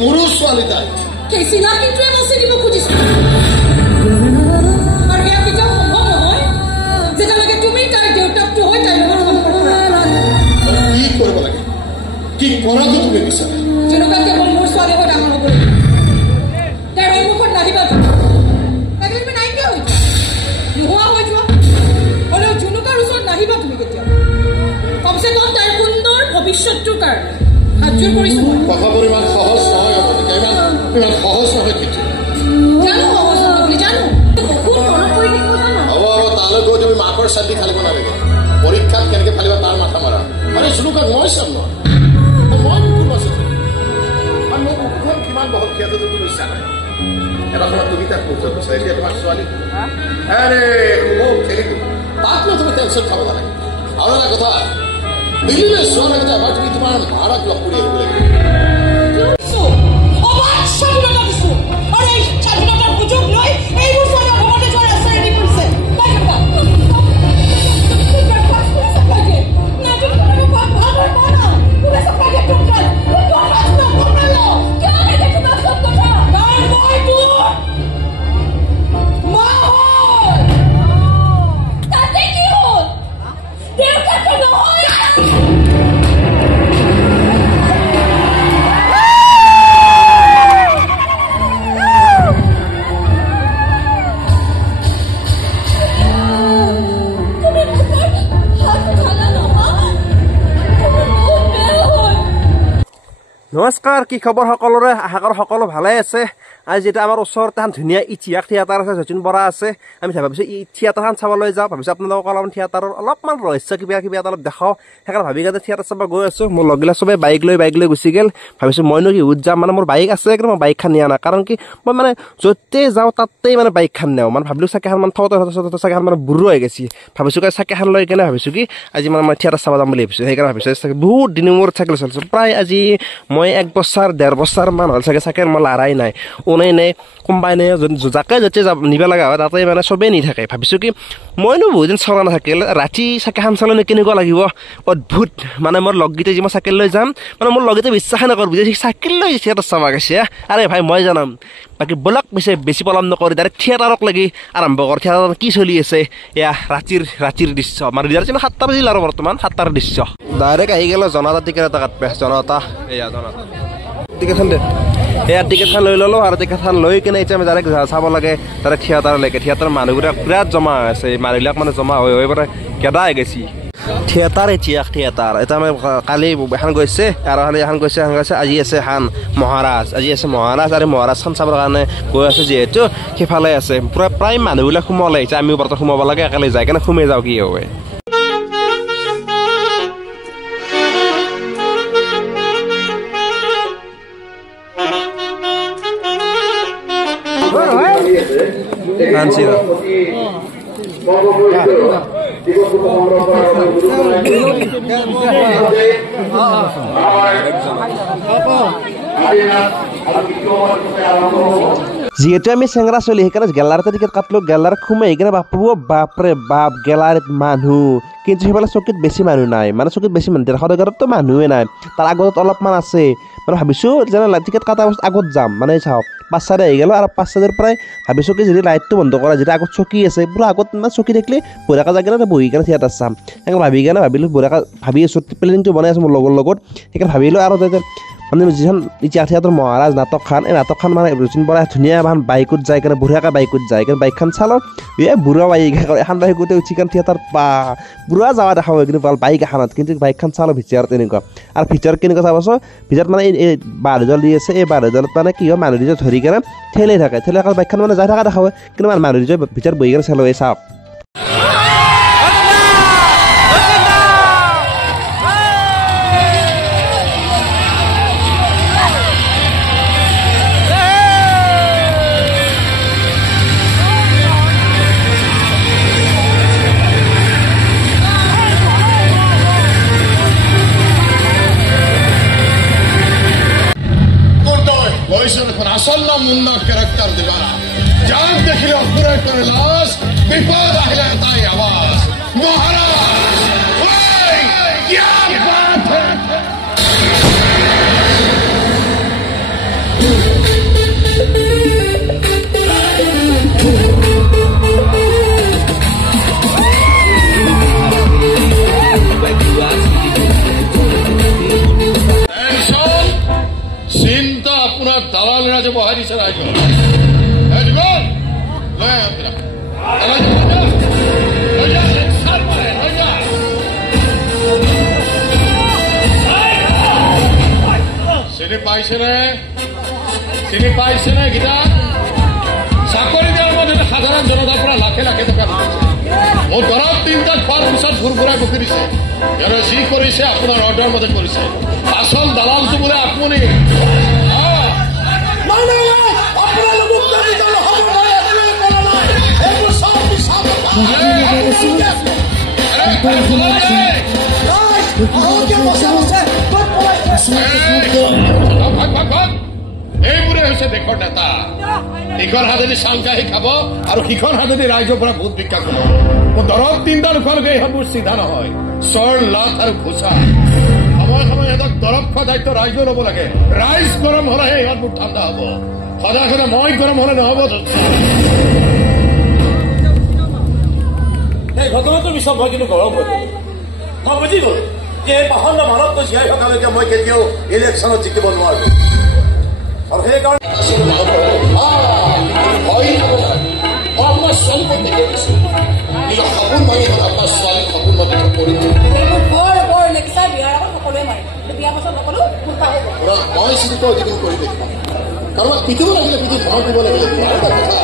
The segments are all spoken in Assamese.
মোৰো ছোৱালী তাই কেচিনা কিন্তু এমছে দিব খুজিছে আৰু ইয়াৰ কেতিয়াও সম্ভৱ নহয় যেতিয়ালৈকে তুমি তাইৰ দেউতাকটো হৈ তাইৰ লগত সম্পৰ্ক ৰাখা কি কৰিব লাগে কি কৰাটো তুমি বিচাৰা যেনেকুৱা কেৱল মোৰ ছোৱালী হৈ ডাঙৰ হ'ব লাগিব তাইৰ সন্মুখত নাহিবা তাইক তুমি নাইকিয়া হৈ নোহোৱা হৈ যোৱা হ'লেও জুনুকাৰ ওচৰত নাহিবা তুমি কেতিয়াও কমচে কম তাইৰ সুন্দৰ ভৱিষ্যতটোৰ কাৰণে সাহায্য কৰিছো কথাবোৰ ইমান সহজ নহয় ইমান সহজ নহয় কিন্তু জানো সহজ নহয় বুলি জানো বহুত মনত পৰি থাকিব জানো হ'ব তালৈ গৈ তুমি মাকৰ চালি খালিব নালাগে পৰীক্ষাত কেনেকৈ ফালিবা তাৰ মাথা মাৰা মানে জুনুকাক মই চাম ন মই কোন আছো আৰু মোৰ মুখখন কিমান বহুত খ্যাতটো তুমি ইচ্ছা নাই এটা সময়ত তুমি তাক মুখত কৈছা এতিয়া তোমাৰ ছোৱালী আৰে খুব খেলিব তাক লৈ তুমি টেনশ্যন খাব নালাগে আৰু এটা কথা দিল্লীলৈ যোৱাৰ আগতে এবাৰ তুমি তোমাৰ মাৰাক লগ কৰি আহিব লাগিব নমস্কাৰ কি খবৰ সকলোৰে আশা কৰো সকলো ভালে আছে আজি যেটা আমাৰ ওচৰতে এখন ধুনীয়া ইতিহাস থিয়েটাৰ আছে যতীন বৰা আছে আমি ভাবিছো এই থিয়েটাৰখন চাবলৈ যাওঁ ভাবিছো আপোনালোকক অলপমান থিয়েটাৰৰ অলপমান ৰহস্য কিবা এটা অলপ দেখাও সেইকাৰণে ভাবি কিনে থিয়েটাৰ চাব গৈ আছো মোৰ লগিলা চবে বাইক লৈ গুচি গেল ভাবিছো মইনো কি উঠ যাম মানে মোৰ বাইক আছে কিন্তু মই বাইকখন নিয়া না কাৰণ কি মই মানে য'তে যাওঁ তাতেই মানে বাইকখন নেওঁ মানে ভাবিলো চাকেখন মানে থওঁতে চাকেখন মানে বুঢ়ো হৈ গৈছে ভাবিছো কি চাকেখন লৈ কেনে ভাবিছো কি আজি মানে মই থিয়েটাৰ চাব যাম বুলি ভাবিছো সেইকাৰণে ভাবিছো বহুত দিনৰ মূৰত চাইকেল চলাইছো প্ৰায় আজি মই 1 বছৰ 1.5 বছৰ মান হ'ল চাগে চাইকেল মই লাৰাই নাই ওনে নে কোনোবাই নে যাকে য'তে নিব লগা হয় তাতে মানে চবেই নি থাকে ভাবিছো কি মইনো বহুত দিন চলা নাথাকিল ৰাতি চাইকেলখন চলালে কেনেকুৱা লাগিব অদ্ভুত মানে মোৰ লগগীতে যি মই চাইকেল লৈ যাম মানে মোৰ লগতে বিশ্বাসে নকৰিব যে চাইকেল লৈ থিয়েটাৰ চাব গৈছে আৰে ভাই মই জানাম বাকী বলক বেছি পলম নকৰি ডাইৰেক্ট থিয়েটাৰক লাগি আৰম্ভ কৰ থিয়েটাৰত কি চলি আছে এয়া ৰাতিৰ দৃশ্য মানে 7টা বাজিল আৰু বৰ্তমান 7টাৰ দৃশ্য ডাইৰেক্ট আহি গেল জনতা টিকেট এটা কাটবে জনতা এয়া জনতা টিকেটখন দে এয়া টিকেটখন লৈ ল'লো আৰু টিকেটখন লৈ কিনে এতিয়া আমি ডাইৰেক্ট চাব লাগে ডাইৰেক্ট থিয়েটাৰলৈকে থিয়েটাৰৰ মানুহবিলাক বিৰাট জমা আছে মানুহবিলাক মানে জমা হৈ পৰে গেদা হৈ গৈছে থিয়েটাৰ থিয়েটাৰ এটা আমি কালি এখন গৈছে আৰু কালি এখন গৈছে আজি আছে এখন মহাৰাজ আৰু মহাৰাজখন চাবৰ কাৰণে গৈ আছে যিহেতু সেইফালে আছে পুৰা প্ৰায় মানুহবিলাক সোমালে আহিছে আমিও বৰ্তমান সোমাব লাগে একেলগে যাই কেনে সোমাই যাওঁ কি হয় যিহেতু আমি চেংৰা চলি সেইকাৰণে গেলাৰীতে টিকেট কাটলো গেলাৰীত সোমাই সেইকাৰণে বাপৰে বাপ গেলাৰীত মানুহ কিন্তু সেইফালে চকীত বেছি মানুহ নাই মানে চকীত বেছি মানুহ 150-200তো মানুহে নাই তাৰ আগত অলপমান আছে মানে ভাবিছো যেনে টিকেট কাটা আগত যাম মানে চাওক 5:30 আহি গেল আৰু 5:30 প্ৰায় ভাবিছো কি যদি লাইটটো বন্ধ কৰা যদি আগত চকী আছে পুৰা আগত মানে চকী থাকিলে বঢ়িয়াকৈ জাগিলে বহি কেনে থিয়েটাৰ চাম সেইকাৰণে ভাবিলো বঢ়িয়াকৈ ভাবি আছো প্লেনিংটো বনাই আছো মোৰ লগৰ লগত সেইকাৰণে ভাবিলো আৰু মানে যিখন থিয়েটাৰ মহাৰাজ নাটকখন এই নাটকখন মানে যতীন বৰাই ধুনীয়া এখন বাইকত যায় কেনে বঢ়িয়াকৈ বাইকত যায় কিন্তু বাইকখন চালোঁ বুঢ়া বাইক এখন বাইকতে উঠি কেনে থিয়েটাৰ বুঢ়া যাৱা দেখা হয় কিন্তু ভাল বাইক এখনত কিন্তু বাইকখন চালোঁ ভিতৰত তেনেকুৱা আৰু ভিতৰত কেনেকুৱা চাবচোন ভিতৰত মানে এই বাঁহডাল দি আছে এই বাঁহডালত মানে কি হয় মানুহ দুজন ধৰি কেনে ঠেলি থাকে বাইকখন মানে যাই থকা দেখা হয় কিন্তু মানে মানুহ দুজন ভিতৰত বহি কেনে চালোঁ এই চাওক আসল নাম মুন্না ক্যারেক্টার দিবানা জান দেখলে অপুরে করে লাশ বিপদ আহিলে তাই আওয়াজ মহারাজ ওই क्या बात है মাজে বহাই দিছে ৰাইজক চিনি পাইছে নে গীতা চাকৰি দিয়াৰ মধ্যে সাধাৰণ জনতাৰ পৰা লাখে লাখে টকা দিছে মোৰ ঘৰত 3টা খোৱাৰ পিছত ঘূৰাই বকি দিছে ইয়াৰে যি কৰিছে আপোনাৰ অৰ্ডাৰ মতে কৰিছে আচল দালালটো বোলে আপুনি এইবোৰে হৈছে দেশৰ নেতা ইখন হাতেদি চাউল কাঢ়ি খাব আৰু সিখন হাতেদি ৰাইজৰ পৰা ভোট ভিক্ষা কৰিব মোৰ দৰৱ 3টা নোখোৱালৈকে ইহঁতবোৰ চিধা নহয় চৰ লাখ আৰু ভোচা সময়ে সময়ে ইহঁতক দৰৱ খোৱা দায়িত্ব ৰাইজেও ল'ব লাগে ৰাইজ গৰম হলেহে ইহঁতবোৰ ঠাণ্ডা হ'ব সদায় সদায় মই গৰম হলে নহ'ব এই ঘটনাটোৰ পিছত মই কিন্তু গৌৰৱ হৈ গ'লো মই বুজি গ'লো যে এই 55 মানৱটো জীয়াই থকালৈকে মই কেতিয়াও ইলেকশ্যনত জিকিব নোৱাৰো আৰু সেইকাৰণে আপোনাৰ ছোৱালীক দেখি দিছো নিজৰ সপোন মাৰি আপোনাৰ ছোৱালীক সপোন মাৰি মই চিন্তা অধিকাৰ কৰি দেখিম কাৰোবাক পিটিব লাগিলে পিঠি ভৰ দিব লাগিলে আৰু এটা কথা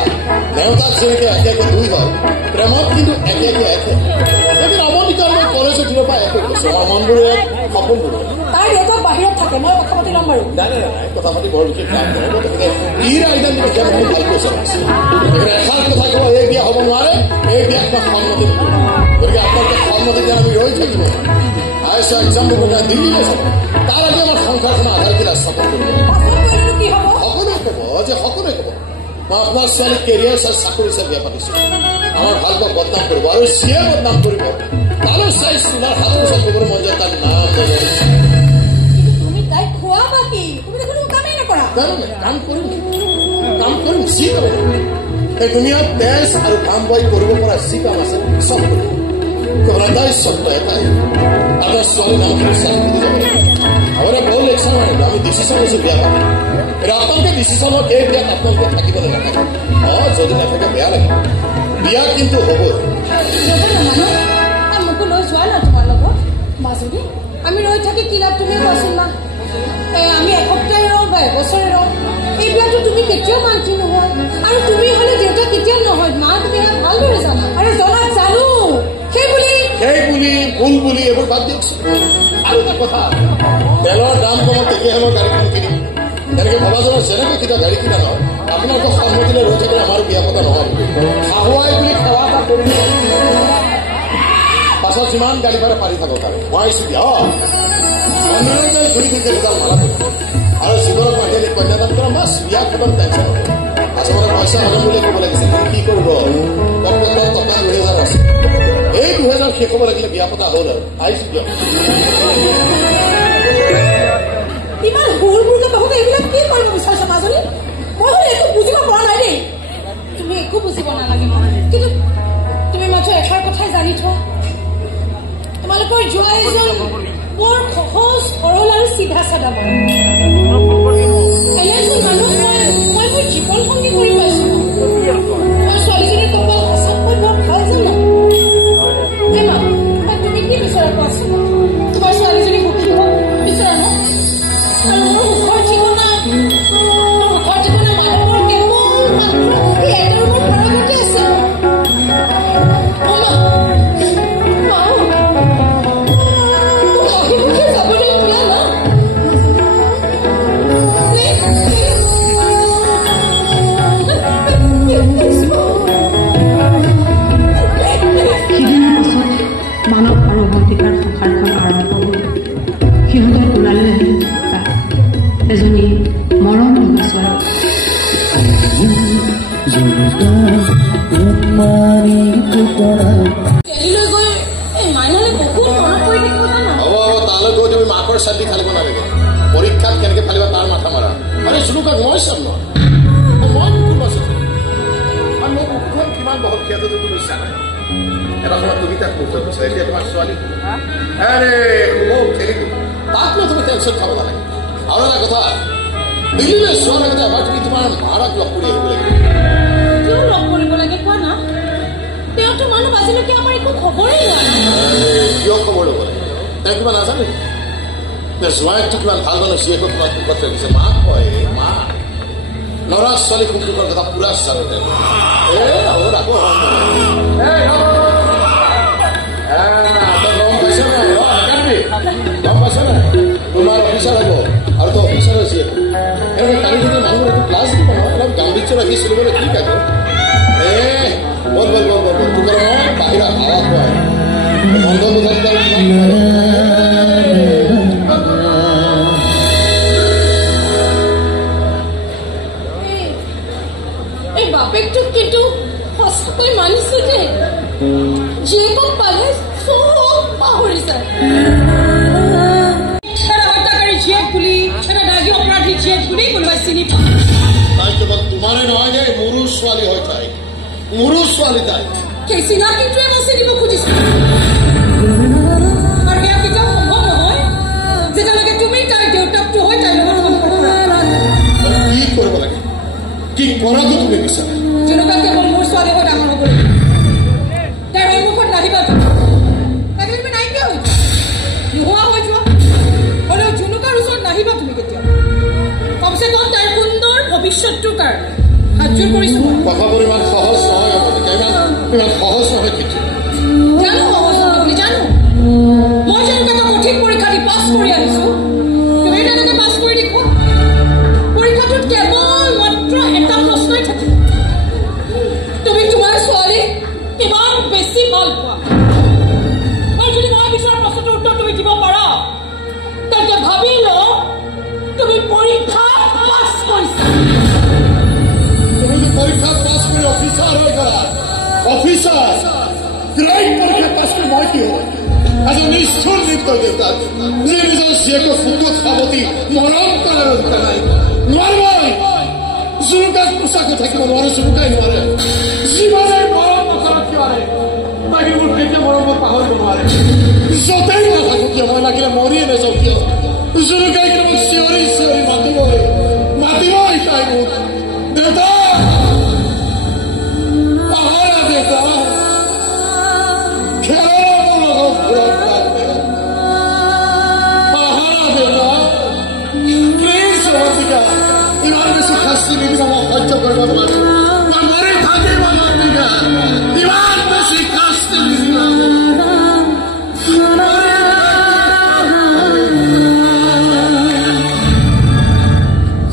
নেওতাক যেনেকে একে একে 2 হয় প্ৰেমত কিন্তু একে একে একে এদিন অমনিকা মই কলেজত দিব পৰা একো কৈছো আমাৰ মনবোৰে সপোনবোৰ তাই দেউতাক বাহিৰত থাকে মই কথা পাতি ল'ম বাৰু নাই কথা পাতি বৰ বিশেষ কাম নহ'ব গতিকে ই ৰাইজেন দিব এতিয়া বহুত ভাল কৈছে এষাৰ কথা ক'ব এই বিয়া হ'ব নোৱাৰে এই বিয়াত মই সন্মতি দিম গতিকে আপোনালোকে সন্মতি দিয়া আমি ৰৈ থাকিব আইএছ এক্সাম দিব দিল্লীলৈ যাব তাৰ আগে আমাৰ সংসাৰখনৰ আধাৰবিলাক স্থাপন কৰিব সকলোৱে ক'ব যে সকলোৱে ক'ব মই আপোনাৰ ছোৱালী কেৰিয়াৰ চাই চাকৰি চাই বিয়া পাতিছোঁ আমাৰ ভাল পোৱা বদনাম কৰিব আৰু চিয়ে বদনাম কৰিব তালৈ চাই চোলাৰ হাত পোচাক কৰিবলৈ মন যায় তাৰ নাম কাম কৰিম যি কৰে এই দুনিয়াত তেজ আৰু কাম বই কৰিব পৰা যি কাম আছে চব কৰিব সদায় চব এটাই আপোনাৰ ছোৱালী নাম চাই যাব আমাৰ বহু লেকচাৰ মাৰিব আমি ডিচিশ্যন লৈছোঁ বিয়া পাতি এটা আপোনালোকে ডিচিশ্যনত এই বিয়াত আপোনালোকে থাকিবলৈ নাথাকে যদি নাথাকে বেয়া লাগে বিয়া কিন্তু হ'ব মোকো লৈ যোৱা না তোমাৰ লগত মাজুলী আমি ৰৈ থাকি কি লাভ তুমি কোৱাচোন না আমি এসপ্তাহে ৰওঁ বা এবছৰে ৰওঁ এই বিয়াটো তুমি কেতিয়াও মান্তি নহয় আৰু তুমি হ'লে দেউতা কেতিয়াও নহয় মা তুমি ইয়াত ভালদৰে জানা আৰু জনাত জানো সেই বুলি ভুল বুলি এইবোৰ বাদ দিয়কচোন আৰু এটা কথা তেলৰ দাম কমত তেতিয়াহে মই গাড়ীখন কিনিম তেনেকে ভবা জনা যেনেকৈ কিনা গাড়ী কিনা নহয় আপোনালোকৰ সন্মতিলৈ ৰৈ থাকিলে আমাৰ বিয়া পতা নহয় খাহুৱাই বুলি সেৱা এটা কৰি পাছত যিমান গাড়ী ভাড়া পাৰি থাকক আৰু মই আহিছোঁ দিয়া অন্যান্য ঘূৰি ঘূৰি দুডাল মালা আৰু জীৱনত বাহিৰে কন্যাদান কৰা মাছ বিয়া খতম টেনশ্যন হ'ব আচলতে পইচা হ'লে বুলি ক'ব লাগিছে কি কৰিব টকা 2000 আছে এই 2000 শেষ হ'ব লাগিলে বিয়া পতা হ'ল আৰু আহিছোঁ দিয়ক ইমান ভুলকে বহুতে এইবিলাক কি কৰিব বিচাৰিছা মাজনী মই একো বুজিব পৰা নাই দেই তুমি একো বুজিব নালাগে কিন্তু তুমি মাত্ৰ এষাৰ কথাই জানি থোৱা তোমালোকৰ যোৱা এজন বৰ সহজ সৰল আৰু চিধা চাদা এনেজন মানুহ মই মোৰ জীৱন সংগী কৰি পাইছো মই ছোৱালীজনীৰ কপাল সঁচাকৈ বৰ ভাল জানো তুমি কি বিচাৰা কোৱাচোন তোমাৰ ছোৱালীজনী সুখী হওক বিচাৰা ন আৰু মোৰ সুখৰ ঠিকনা মানুহৰ কেৱল মাত্ৰ এই এটা ৰুমৰ ভাড়াঘৰতে আছে মানৱ আৰু ভৌতিকাৰ সংসাৰখন আৰম্ভ হ'ল সিহঁতৰ ওলালে এজনী মৰম লগা ছোৱালী তালৈ গৈ তুমি মাকৰ চালি ফালিব নালাগে পৰীক্ষাত কেনেকে ফালিবা তাৰ মাথা মাৰা আৰে জুনুকাক মই চাম ন মই কোন আছো আৰু মোৰ মুখখন কিমান বহুত খ্যাত তুমি ইচ্ছা নাই এটা সময় তুমি তাক মুক্ত কৈছা এতিয়া তোমাৰ ছোৱালী আৰে মোক খেলিলো তাক লৈ তুমি টেনশ্যন খাব নালাগে আৰু এটা কথা দিল্লীলৈ যোৱাৰ আগতে এবাৰ তুমি তোমাৰ মাৰাক লগ কৰি আহিব লাগিব। কিয় লগ কৰিব লাগে কোৱা না? তেওঁতো মানুহ আজিলৈকে আমাৰ একো খবৰেই নাই। কিয় খবৰ ল'ব লাগে? তেওঁ কিবা নাজানে? জোৱাইকটো কিমান ভাল মানুহ, জীয়েকক কিমান সুখত ৰাখিছে। মাক কয় মা, ল'ৰা ছোৱালী সুখৰ কথা পুৰা জানে তেওঁ। গম পাইছ নাই? তোমাৰ অফিচাৰ হ'ব আৰু তো অফিচাৰ হৈছে এনেকৈ কালি যদি মানুহ ক্লাছ দিব নহয়, অলপ গাম্ভীৰ্য ৰাখি চলিবলৈ ঠিক আছে। বল বল বল বল তোমাৰ বাহিৰা হাৱা খুৱাই বন্ধ এই বাপেকটোক কিন্তু সঁচাকৈ মানিছো যে জীয়েকক পালে চব পাহৰি যায়। জীয়েক বুলি এটা দাগী অপৰাধী জীয়েক বুলি কোনোবাই চিনি পায়। তাই কেৱল তোমাৰে নহয় যে মোৰো ছোৱালী হয়, তাই মোৰো ছোৱালী। তাই সেই চিনাকিটোৱে বাছি দিব খুজিছে আৰু সেয়া কেতিয়াও সম্ভৱ নহয় যেতিয়ালৈকে তুমি তাইৰ দেউতাকটো হৈ তাইৰ লগত সম্পৰ্ক ৰাখা। কি কৰিব লাগে? কি কৰাটো তুমি বিচাৰা? যেনেকুৱা কেৱল মোৰ ছোৱালী হৈ ডাঙৰ হ'ব লাগিব। তাইৰ সন্মুখত নাহিবা। তাই তুমি নাইকিয়া হৈ যোৱা, নোহোৱা হৈ যোৱা। হ'লেও জুনুকাৰ ওচৰত নাহিবা তুমি কেতিয়াও। কমচে কম তাইৰ সুন্দৰ ভৱিষ্যতটোৰ কাৰণে সাহায্য কৰিছো। কথাবোৰ ইমান সহজ নহয়, ইমান সহজ নহয় কিন্তু। জানো সহজ নহয় বুলি জানো। মই যেনেকৈ এটা কঠিন পৰীক্ষা দি পাছ কৰি আহিছো, তুমি তেনেকৈ পাছ কৰি দেখুৱা। পৰীক্ষাটোত কেৱল মাত্ৰ এটা প্ৰশ্নই থাকিব, তুমি তোমাৰ ছোৱালীক কিমান বেছি ভাল পোৱা। আৰু যদি মই বিচৰা প্ৰশ্নটোৰ উত্তৰ তুমি দিব পাৰা, তেন্তে ভাবি লওঁ তুমি পৰীক্ষা পাছ কৰিছা। তুমি পৰীক্ষা পাছ কৰি অফিচাৰ হৈ গলা। অফিচাৰ গ্ৰেড পৰীক্ষা পাছ কৰি মই কি হ'ল? এজন নিষ্ঠুৰ নিৰ্দয় দেউতাক যিয়ে নিজৰ জীয়েকক সুখত সাৱতি মৰম কৰাৰ অধিকাৰ নাই। নোৱাৰিবই। জুনুকাক পোচাকৈ থাকিব নোৱাৰে, জুনুকাই নোৱাৰে। যিমানে মৰম নকৰক কিয় তাকে মোৰ কেতিয়া মৰমত পাহৰিব নোৱাৰে। য'তেই নাথাকো কিয়, মই লাগিলে মৰিয়ে নাযাওঁ কিয়, জুনুকাই কিন্তু মোক চিঞৰি চিঞৰি মাতিবই তাই মোক। দেউতা আহাৰা, দেউতা খেলা মোৰ লগত ঘূৰক আহাৰা, দেউতা প্লিজ। ইমান বেছি শাস্তি নিদিবা, মই সহ্য কৰিব নোৱাৰো। মই মৰি থাকিব নোৱাৰিবা, ইমান বেছি শাস্তি নিদিবা।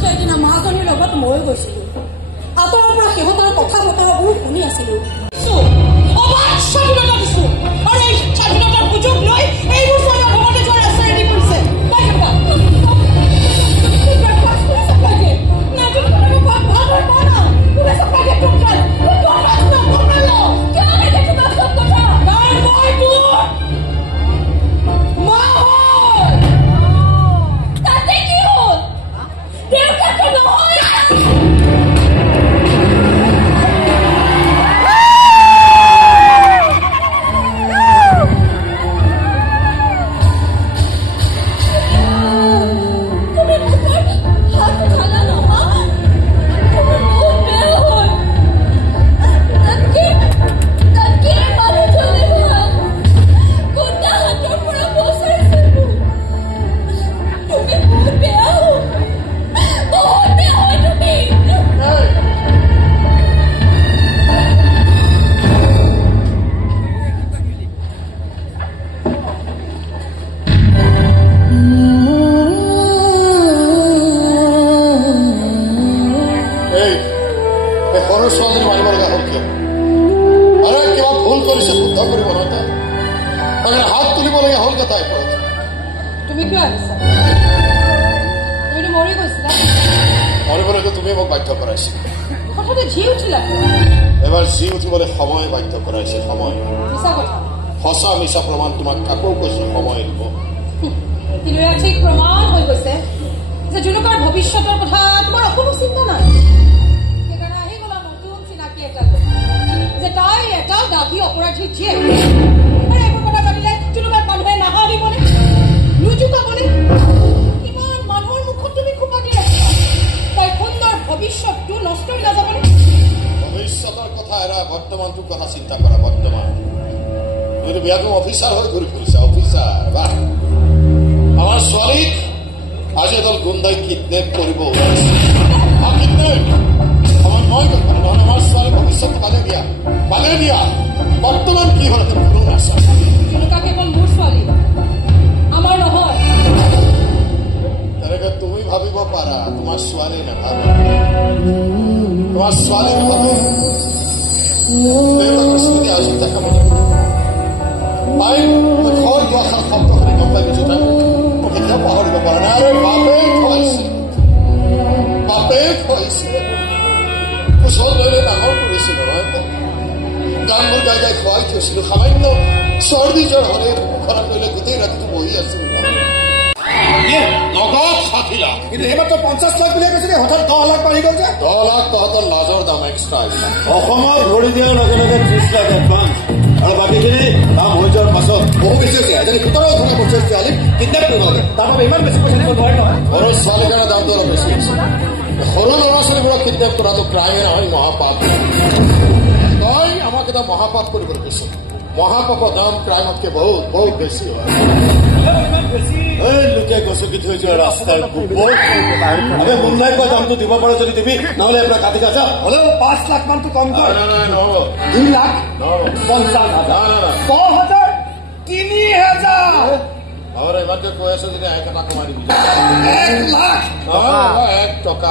সেইদিনা মাজনীৰ লগত মই গৈছিলো। আঁতৰৰ পৰা সিহঁতৰ কথা বতৰাবোৰ শুনি আছিলো। অবাক স্বাধীনতা দিছো আৰু এই স্বাধীনতাৰ সুযোগ লৈ এইবোৰ ছোৱালী ভগতে যোৱাৰ ৰাস্তা এৰি কৰিছে। তুমি কিয় আহিছা? তুমিতো মৰি গৈছিলা। মৰিবলৈতো তুমি মোক বাধ্য কৰাইছিলা। কথাটো জি উঠিলা। এবাৰ জি উঠিবলৈ সময় বাধ্য কৰাইছে। সময় মিছা কথা, সঁচা মিছা প্ৰমাণ তোমাক কাকো কৈছো, সময় দিব। কিন্তু ইয়াত ঠিক প্ৰমাণ হৈ গৈছে যে জুনুকাৰ ভৱিষ্যতৰ কথা তোমাৰ অকণো চিন্তা নাই। সেইকাৰণে আহি গলা নতুন চিনাকি এটা যে তাই এটা দাগী অপৰাধী জীয়েক। আৰু এইবোৰ কথা ভাবিলে জুনুকাৰ মানুহে নাহাৰিবনে, নুজুকাবনে? ইমান মানুহৰ মুখত তুমি খোপা দি ৰাখিছা। বৰ্তমানটোৰ কথা চিন্তা কৰা বৰ্তমান তুমিতো বিয়াটো অফিচাৰ হৈ ঘূৰি ফুৰিছা অফিচাৰ বাহ আমাৰ ছোৱালীক আজি এডাল গুণ্ডাই কিডনেপ কৰিব ওলাইছে মই নহ'লে আমাৰ ছোৱালী ভৱিষ্যত পালে দিয়া বৰ্তমান কি হ'ল কোনো নাচায় জুনুকা কেৱল মোৰ ছোৱালী আমাৰ নহয় তেনেকে তুমি ভাবিব পাৰা তোমাৰ ছোৱালী নাভাবে তোমাৰ ছোৱালী নাভাবে দেউতাকৰ স্মৃতি আজি দেখা মনে পাই ঘৰ দুৱাষাৰ শব্দ কৰি গম পাই গৈছো তাই মই কেতিয়াও পাহৰিব পৰা নাই আৰু বাপে খুৱাইছে ওচৰত লৈ লৈ ডাঙৰ কৰিছিলো নহয় গানবোৰ গাই গাই খুৱাই থৈছিলো সামান্য চৰ্দি জ্বৰ হ'লে ঘৰত লৈ লৈ গোটেই ৰাতিটো বহি আছিলো নগদ 60 লাখ কিন্তু এইমাত্ৰ 50 লাখ বুলিয়ে কৈছিলে হঠাৎ 10 লাখ বাঢ়ি গ'ল যে 10 লাখ তহঁতৰ লাজৰ দাম এক্সট্ৰা অসমত ভৰি দিয়াৰ লগে লগে 30 লাখ এডভান্স আৰু বাকীখিনি দাম হৈ যোৱাৰ পাছত বহু বেছি হৈছে আজি 17 বছৰ ছোৱালী কিডনেপ কৰিব লাগে তাৰ বাবে ইমান বেছি পইচা দিব নোৱাৰে নহয় সৰু ছোৱালীৰ কাৰণে দামটো অলপ বেছি হৈছে সৰু ল'ৰা ছোৱালীবোৰক কিডনেপ কৰাটো ক্ৰাইমে নহয় মহাপাপ তই আমাক এটা মহাপাপ কৰিব কৈছ মহাপাপৰ দাম ক্ৰাইমতকে বহুত বহুত বেছি হয় লোকে গছকি থৈ যোৱা ৰাস্তাৰ আমি মুন্নাই কোৱা দামটো দিব পাৰো যদি দিবি নহলে এইবিলাক কাটি কাটা হলেও 5 লাখ মানটো কম কৰ 2 লাখ 50,000 10,000 3,000 আৰু এবাৰকে কৈ আছো যদি 1 টকা কমাই দিবি 1 লাখ 1 টকা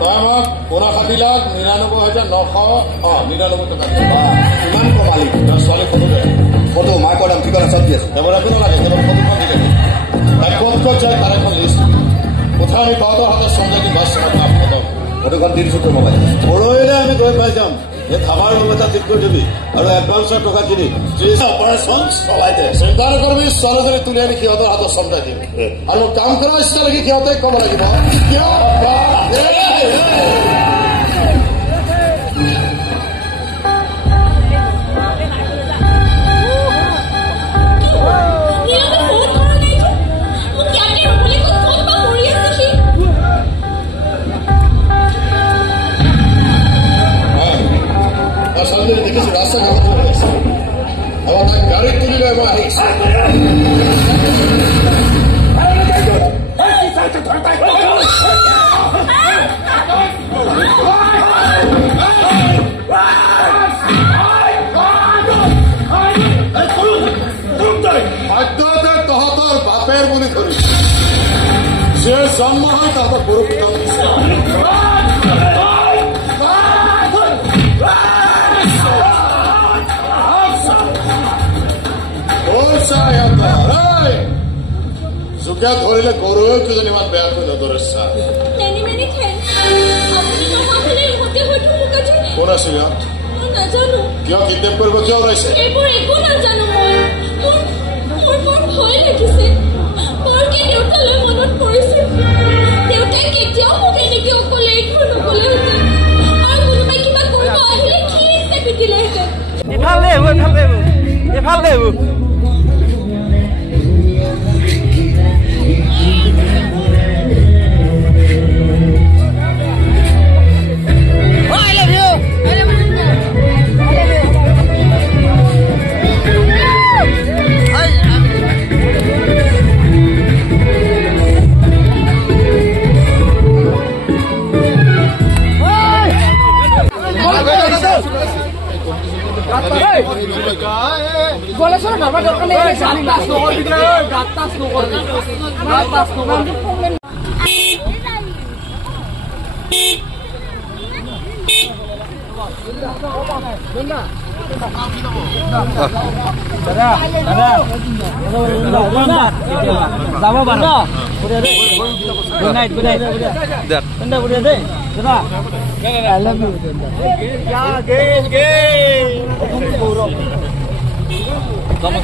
তই মোক 59 লাখ 99,999 টকা ইমান কমালি ছোৱালী ফটো মাকৰ দাম ঠিকনা চব দি আছে এবাৰ একো নালাগে কেৱল ফটোখন দি লাগে ক'ত ক'ত যায় তাৰ এখন লিষ্ট কোথা আমি তহঁতৰ হাতত সঞ্জয় দি বাছ ফটোখন দি দিছো তোৰ মোবাইল পৰহিলে আমি গৈ পাই যাম এই ধাবাৰ ব্যৱস্থা ঠিক কৰি দিবি আৰু এডভান্সৰ টকা কিনি অপাৰেশ্যন চলাই দে চিন্তা নকৰিবি ছোৱালীজনী তুলি আনি সিহঁতৰ হাতত চমজাই দিম আৰু কাম কৰা ইচ্ছা লাগি সিহঁতে ক'ব লাগিব দেখিছো ৰাস্তা ঘাটত আমাৰ তাক গাড়ীত তুলি লৈ মই আহিছো বাধ্যতে তহঁতৰ বাপেৰ বুলি ধৰিছো যে জন্ম হয় তহঁতৰ গৰু পিতাম দিছে জোকে ধৰিলে গৰুৱেও কিজনী ইমান বেয়াকৈ নধৰে কোন আছিল কিয় কিডনেপ কৰিব কিয় ওলাইছে I love you. Yeah, game. Come on.